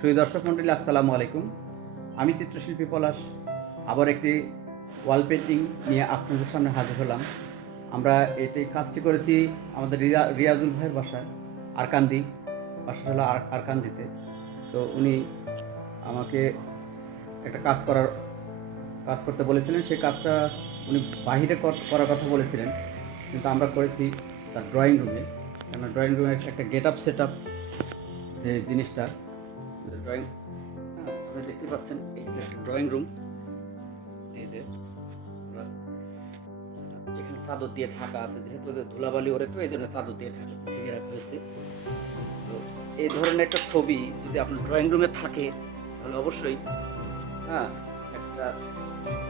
প্রিয় দর্শক মণ্ডলী, আসসালামু আলাইকুম। আমি চিত্রশিল্পী পলাশ আবার একটি ওয়াল পেন্টিং নিয়ে আপনাদের সামনে হাজির হলাম। আমরা এটি কাজটি করেছি আমাদের রিয়াজুল ভাইয়ের বাসায়, আরকান্দি। বাসাটা হলো আরকান্দিতে। তো উনি আমাকে একটা কাজ করতে বলেছিলেন। সেই কাজটা উনি বাহিরে করার কথা বলেছিলেন, কিন্তু আমরা করেছি তার ড্রয়িং রুমে। কেননা ড্রয়িং রুমের একটা গেট আপ সেট আপ যে জিনিসটা, ড্রয়িং আপনি দেখতে পাচ্ছেন, এই যে একটা ড্রয়িং রুম। এই যে এখানে চাদর দিয়ে ঢাকা আছে, যেহেতু ধুলাবালি ওরে, তো এই জন্য চাদর দিয়ে ঢেকে রাখা হয়েছে। তো এই ধরনের একটা ছবি যদি আপনার ড্রয়িং রুমে থাকে, তাহলে অবশ্যই একটা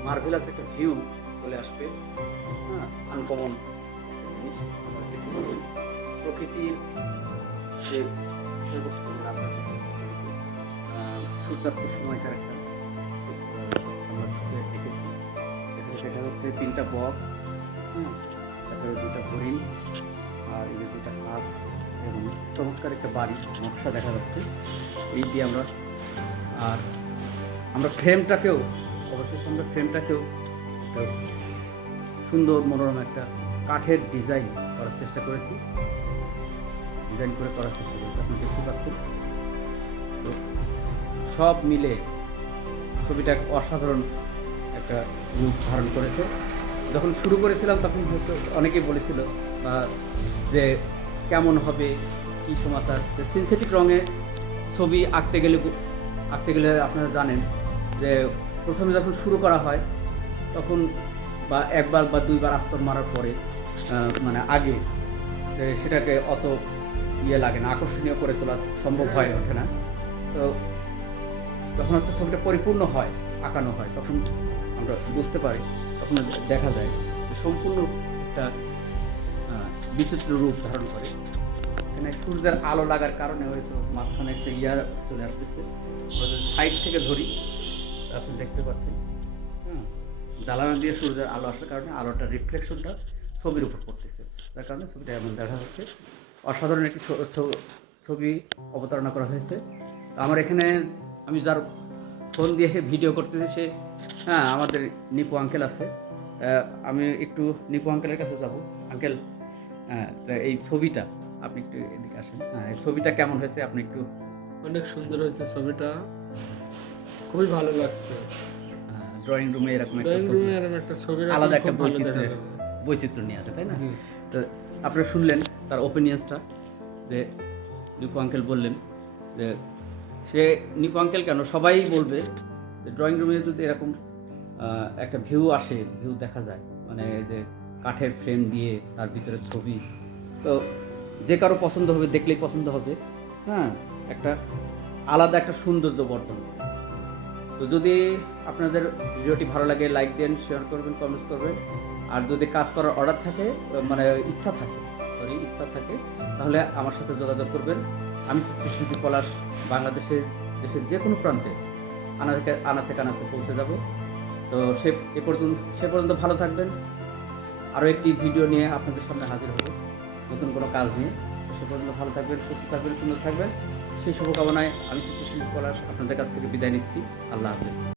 মার্ভেলাস একটা ভিউ চলে আসবে। আনকমন জিনিস, প্রকৃতির যে বিষয়বস্তুগুলো আপনাকে সূর্যাস্তের সময়কার একটা আমরা দেখেছি। এখানে দেখা যাচ্ছে 3টা বক, তারপরে 2টা হরিণ, আর এই যে 2টা হাঁস, এবং চমৎকার একটা বাড়ি নকশা দেখা যাচ্ছে। এই দিয়ে আমরা ফ্রেমটাকেও একটা সুন্দর মনোরম একটা কাঠের ডিজাইন করার চেষ্টা করেছি। আপনি দেখতে পাচ্ছেন। তো সব মিলে ছবিটা অসাধারণ একটা রূপ ধারণ করেছে। যখন শুরু করেছিলাম তখন হয়তো অনেকেই বলেছিল যে কেমন হবে, কী সমাচার। সিনথেটিক রঙে ছবি আঁকতে গেলে আপনারা জানেন যে প্রথমে যখন শুরু করা হয় তখন বা একবার বা দুইবার আস্তর মারার পরে মানে আগে সেটাকে অত লাগে না, আকর্ষণীয় করে তোলা সম্ভব হয়ে ওঠে না। তো যখন হচ্ছে ছবিটা পরিপূর্ণ হয়, আঁকানো হয়, তখন আমরা বুঝতে পারি, তখন দেখা যায় যে সম্পূর্ণ একটা বিচিত্র রূপ ধারণ করে। এখানে সূর্যের আলো লাগার কারণে হয়তো মাঝখানে একটা চলে আসতেছে। সাইড থেকে ধরি, আপনি দেখতে পাচ্ছেন জ্বালানো দিয়ে সূর্যের আলো আসার কারণে আলোটা রিফ্লেকশনটা ছবির উপর পড়তেছে, যার কারণে ছবিটা এমন দেখা যাচ্ছে। অসাধারণ একটি ছবি অবতারণা করা হয়েছে। আমার এখানে আমি যার ফোন দিয়ে ভিডিও করতেছি সে আমাদের নিপু আঙ্কেল আছে। আমি একটু নিপু আঙ্কেলের কাছে যাব। আঙ্কেল, এই ছবিটা আপনি একটু এদিকে আসেন। এই ছবিটা কেমন হয়েছে আপনি একটু। অনেক সুন্দর হয়েছে ছবিটা, খুবই ভালো লাগছে। ড্রয়িং রুমে এরকম একটা ছবি আলাদা একটা বৈচিত্র্য নিয়ে আসে, তাই না? তো আপনারা শুনলেন তার ওপিনিয়ন্সটা, যে নিপু আঙ্কেল বললেন যে নিপু আঙ্কেল কেন, সবাই বলবে যে ড্রয়িং রুমে যদি এরকম একটা ভিউ দেখা যায়, মানে যে কাঠের ফ্রেম দিয়ে তার ভিতরে ছবি, তো যে কারো পছন্দ হবে, দেখলেই পছন্দ হবে। একটা আলাদা একটা সৌন্দর্য বর্ধন। তো যদি আপনাদের ভিডিওটি ভালো লাগে, লাইক দেন, শেয়ার করবেন, কমেন্টস করবেন। আর যদি কাজ করার অর্ডার থাকে, মানে ইচ্ছা থাকে, তাহলে আমার সাথে যোগাযোগ করবেন। আমি চিত্রশিল্পী পলাশ দেশের যে কোনো প্রান্তে আনাচে কানাচে পৌঁছে যাব। তো সে পর্যন্ত ভালো থাকবেন। আরও একটি ভিডিও নিয়ে আপনাদের সামনে হাজির হব, নতুন কোনো কাজ নিয়ে। সে পর্যন্ত ভালো থাকবেন, সুস্থ থাকবেন, সুন্দর থাকবেন। সেই শুভকামনায় আমি চিত্রশিল্পী পলাশ আপনাদের কাছ থেকে বিদায় নিচ্ছি। আল্লাহ হাফেজ।